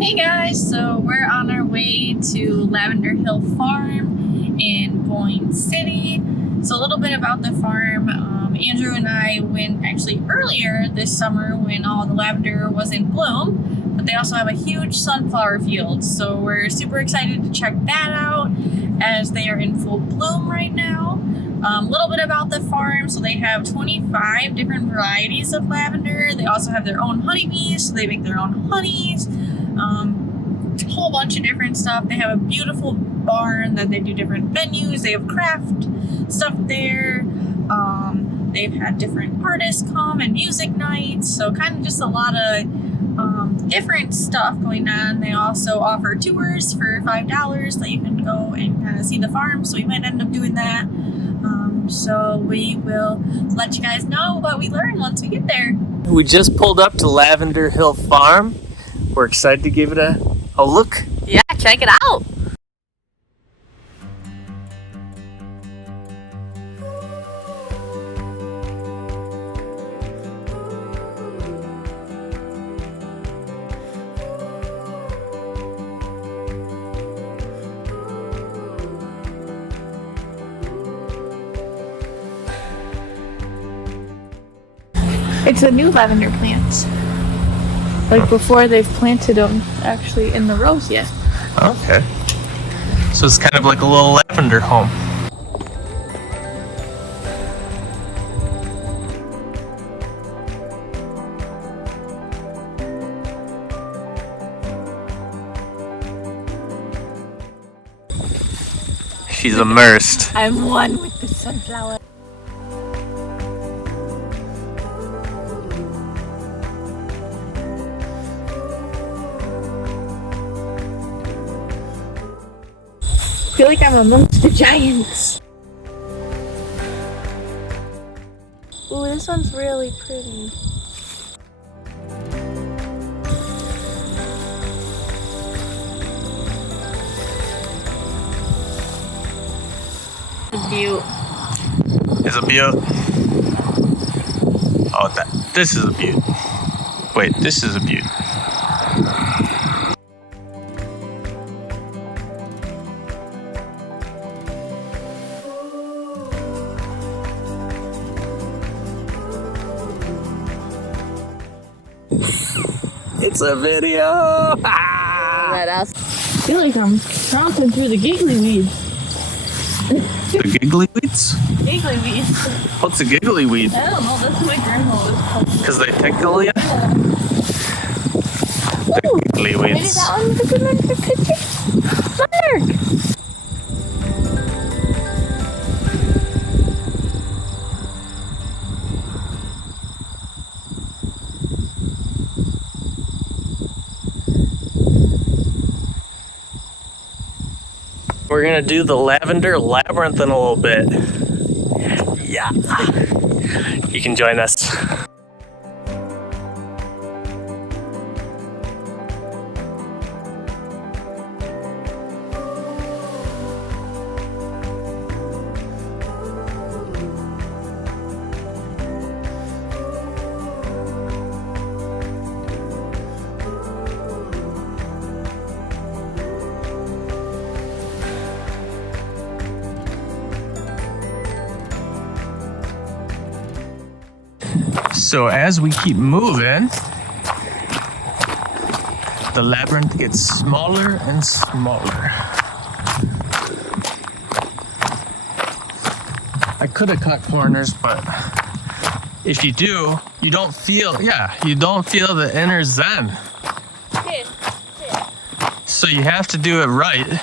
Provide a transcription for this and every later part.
Hey guys, so we're on our way to Lavender Hill Farm in Boyne City. So a little bit about the farm. Andrew and I went actually earlier this summer when all the lavender was in bloom, but they also have a huge sunflower field. So we're super excited to check that out as they are in full bloom right now. A little bit about the farm. So they have 25 different varieties of lavender. They also have their own honeybees, so they make their own honeys. A whole bunch of different stuff. They have a beautiful barn that they do different venues. They have craft stuff there. They've had different artists come and music nights. So kind of just a lot of different stuff going on. They also offer tours for $5 that you can go and kind of see the farm. So we might end up doing that. So we will let you guys know what we learn once we get there. We just pulled up to Lavender Hill Farm. We're excited to give it a look. Yeah, check it out. It's a new lavender plant. Like before they've planted them actually in the rows yet. Okay. So it's kind of like a little lavender home. She's immersed. I'm one with the sunflower. I feel like I'm amongst the giants. Ooh, this one's really pretty. The view. Is a beaut. Oh, this is a beaut. Wait, this is a beaut. It's a video! Ah! I feel like I'm tromping through the giggly weeds. The giggly weeds? Giggly weeds. What's a giggly weed? I don't know, that's what my grandma was called. Because they tickle you? The giggly Maybe weeds. that one's a good one for pictures. Mark! We're gonna do the lavender labyrinth in a little bit. Yeah. You can join us. So as we keep moving, the labyrinth gets smaller and smaller. I could have cut corners, but if you do, you don't feel the inner zen. So you have to do it right.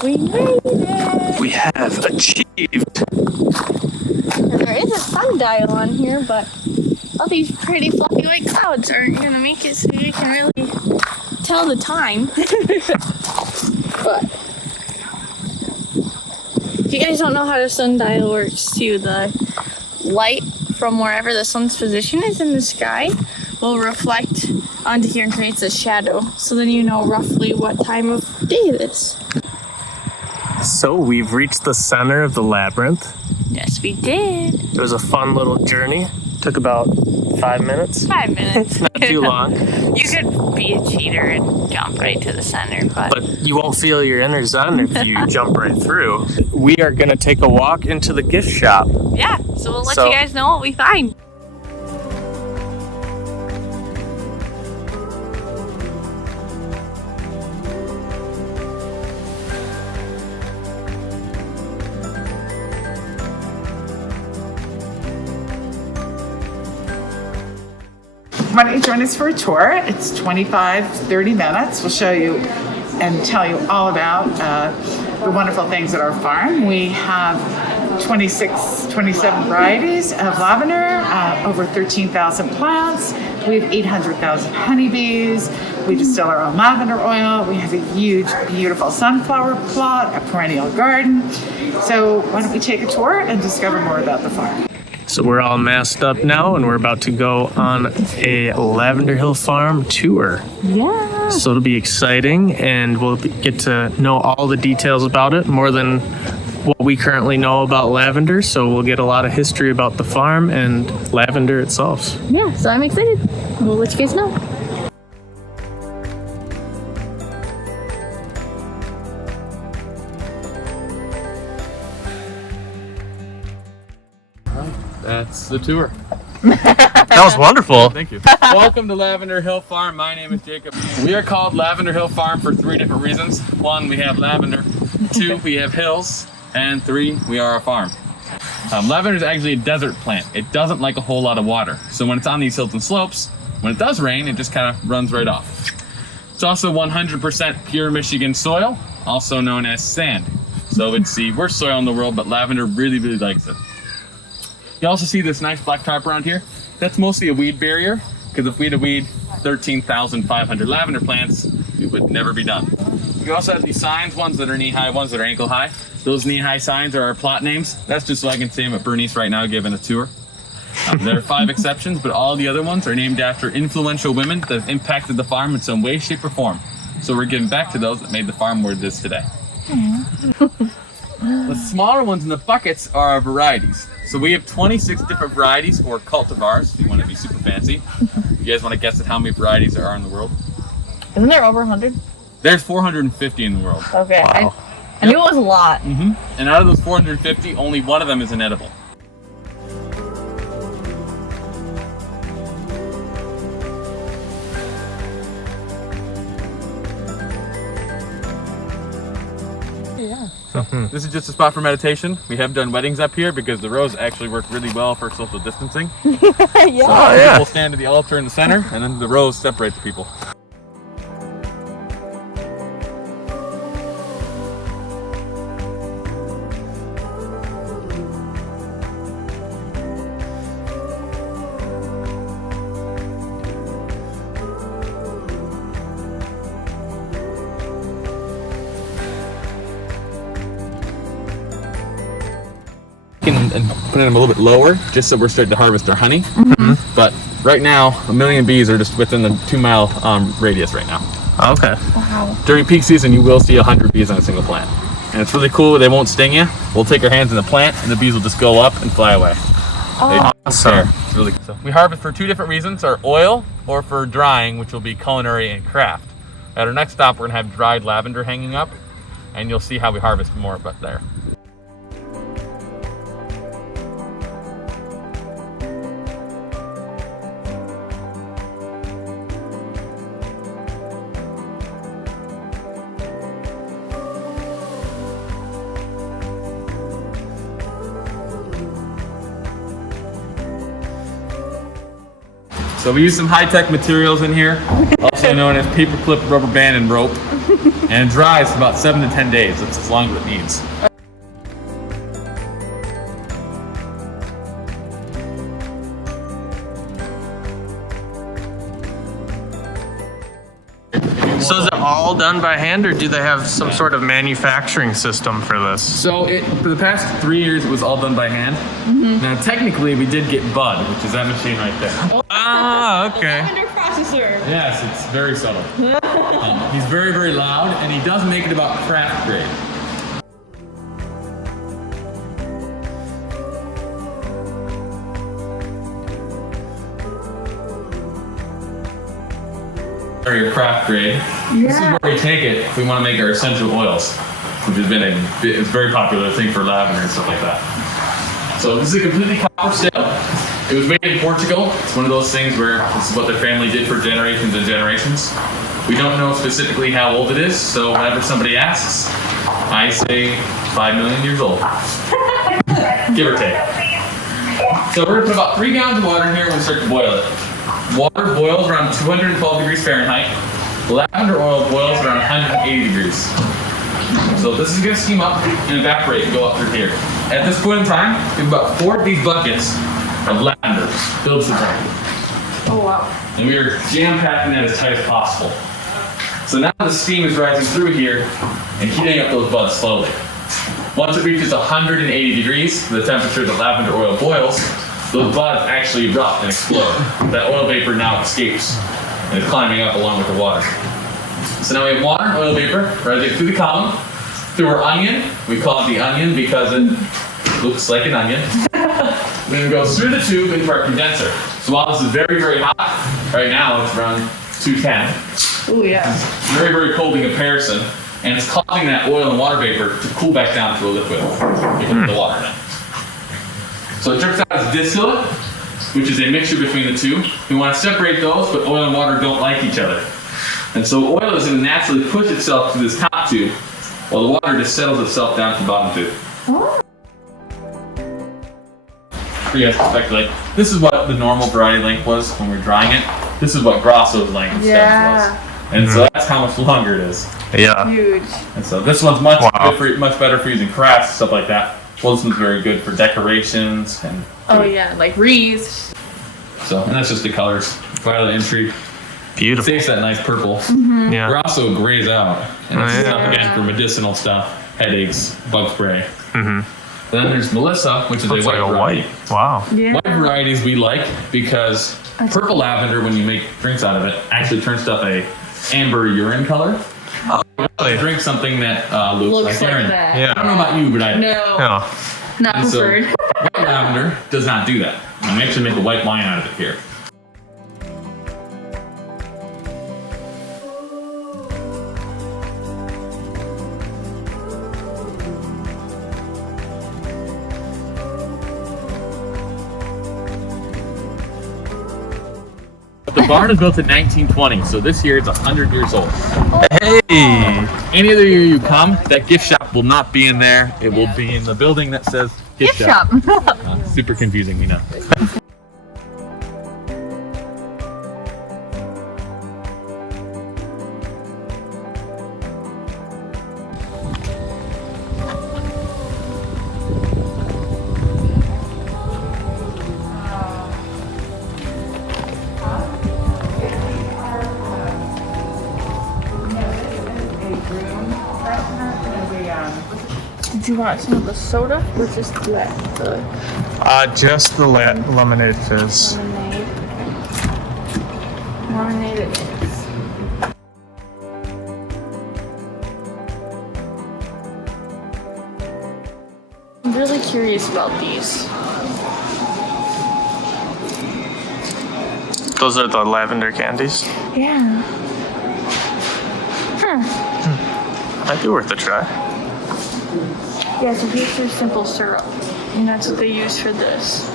We made it! We have achieved. And there is a sundial on here, but all these pretty fluffy white clouds aren't going to make it so you can really tell the time. But you guys don't know how the sundial works too, the light from wherever the sun's position is in the sky will reflect onto here and creates a shadow. So then you know roughly what time of day it is. So we've reached the center of the labyrinth. Yes, we did. It was a fun little journey. Took about 5 minutes. 5 minutes. Not too long. You could be a cheater and jump right to the center, But you won't feel your inner zen if you jump right through. We are going to take a walk into the gift shop. yeah, so we'll let you guys know what we find. Why don't you join us for a tour? It's 30 minutes. We'll show you and tell you all about the wonderful things at our farm. We have 27 varieties of lavender, over 13,000 plants. We have 800,000 honeybees. We distill our own lavender oil. We have a huge, beautiful sunflower plot, a perennial garden. So why don't we take a tour and discover more about the farm? So we're all masked up now and we're about to go on a Lavender Hill Farm tour. Yeah. So it'll be exciting and we'll get to know all the details about it, more than what we currently know about lavender. So we'll get a lot of history about the farm and lavender itself. Yeah, so I'm excited. We'll let you guys know. That's the tour. That was wonderful. Thank you. Welcome to Lavender Hill Farm. My name is Jacob. We are called Lavender Hill Farm for 3 different reasons. 1, we have lavender. 2, we have hills. And 3, we are a farm. Lavender is actually a desert plant. It doesn't like a whole lot of water. So when it's on these hills and slopes, when it does rain, it just kind of runs right off. It's also 100% pure Michigan soil, also known as sand. So it's the worst soil in the world, but lavender really, really likes it. You also see this nice black tarp around here. That's mostly a weed barrier, because if we had to weed 13,500 lavender plants, we would never be done. We also have these signs, ones that are knee-high, ones that are ankle-high. Those knee-high signs are our plot names. That's just so I can say them at Bernice right now giving a tour. There are 5 exceptions, but all the other ones are named after influential women that have impacted the farm in some way, shape, or form. So we're giving back to those that made the farm where it is today. The smaller ones in the buckets are our varieties. So we have 26 different varieties, or cultivars, if you want to be super fancy. You guys want to guess at how many varieties there are in the world? Isn't there over 100? There's 450 in the world. Okay. Wow. I knew it was a lot. And out of those 450, only one of them is inedible. This is just a spot for meditation. We have done weddings up here because the rows actually work really well for social distancing. Yeah. People stand at the altar in the center, and then the rows separate the people. And putting them a little bit lower just so we're starting to harvest our honey. But right now, 1 million bees are just within the 2-mile radius right now. Okay. Wow. During peak season, you will see 100 bees on a single plant. And it's really cool. They won't sting you. We'll take our hands in the plant and the bees will just go up and fly away. Oh. Awesome. It's really cool. So we harvest for 2 different reasons, our oil or for drying, which will be culinary and craft. At our next stop, we're gonna have dried lavender hanging up, and you'll see how we harvest more of it there. So we use some high-tech materials in here, also known as paper clip, rubber band, and rope. And it dries about 7 to 10 days. That's as long as it needs. If you So is it all done by hand, or do they have some sort of manufacturing system for this? So for the past 3 years, it was all done by hand. Now, technically, we did get bud, which is that machine right there. Ah, okay. Lavender processor. Yes, it's very subtle. He's very, very loud, and he does make it about craft grade. Or your craft grade. This is where we take it if we want to make our essential oils, which has been it's a very popular thing for lavender and stuff like that. So this is a completely copper still. It was made in Portugal. It's one of those things where this is what the family did for generations and generations. We don't know specifically how old it is, so whenever somebody asks, I say 5 million years old. Give or take. So we're gonna put about 3 gallons of water in here when we start to boil it. Water boils around 212 degrees Fahrenheit. Lavender oil boils around 180 degrees. So this is gonna steam up and evaporate and go up through here. At this point in time, we have about 4 of these buckets of lavender filled to the tank. Oh wow. And we are jam-packing that as tight as possible. So now the steam is rising through here and heating up those buds slowly. Once it reaches 180 degrees, the temperature that lavender oil boils, those buds actually erupt and explode. That oil vapor now escapes and is climbing up along with the water. So now we have water and oil vapor rising through the column, through our onion. We call it the onion because it looks like an onion. Then it goes through the tube into our condenser. So while this is very, very hot, right now it's around 210. Oh yeah. It's very, very cold in comparison, and it's causing that oil and water vapor to cool back down to a liquid because of the water now. So it drips out as distillate, which is a mixture between the two. We want to separate those, but oil and water don't like each other. And so oil is going to naturally push itself to this top tube, while the water just settles itself down to the bottom tube. For you guys to speculate, this is what the normal variety length was when we were drying it. This is what Grosso's length of stems was. And so that's how much longer it is. Yeah. Huge. And so this one's much better for using crafts, stuff like that. Well, this one's very good for decorations and. Oh yeah, like wreaths. So, and that's just the colors. Violet intrigue. Beautiful. Saves that nice purple. Yeah. Grosso grays out. And this is yeah. stuff again for medicinal stuff, headaches, bug spray. Then there's Melissa, which is Looks a white like a variety. white. Wow. Yeah. White varieties we like because purple lavender, when you make drinks out of it, actually turns stuff a amber urine color. Drink something that looks like urine. that. Yeah. I don't know about you, but I do. No. Yeah. Not And so preferred. white lavender does not do that. And we actually make a white wine out of it here. The barn is built in 1920, so this year it's 100 years old. Hey. Any other year you come, that gift shop will not be in there. It will be in the building that says gift shop. Super confusing, you know. Did you want some of the soda or just the Just the lemonade fizz. lemonade? Lemonade it is. I'm really curious about these. Those are the lavender candies. Yeah. Might be worth a try. Yeah, so here's their simple syrup. And that's what they use for this.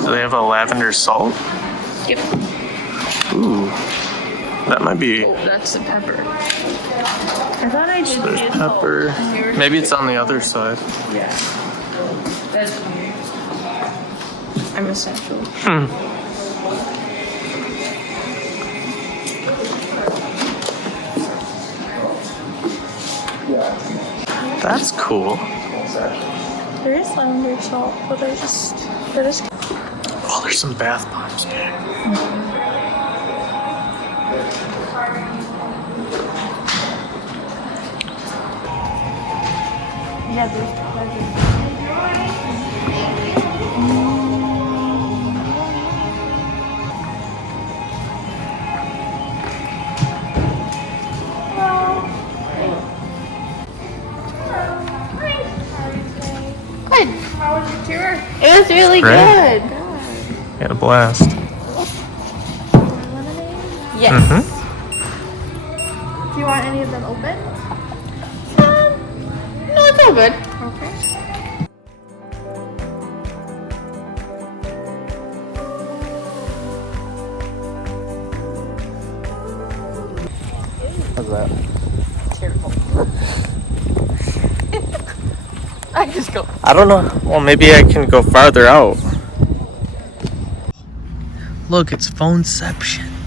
Do they have a lavender salt? Yep. Ooh. That might be. Oh, that's the pepper. I thought I did There's get pepper. salt, and they were- Maybe it's on the other side. Yeah. That's I'm essential. That's cool. There is lavender salt, but they're just Oh, there's some bath bombs. Yeah, there's good. How was your tour? It was really Great. good. Had a blast. Yes. Mm-hmm. Do you want any of them open? No, it's all good. Okay. How's that? Terrible. I just go. I don't know. Well, maybe I can go farther out. Look, it's phoneception.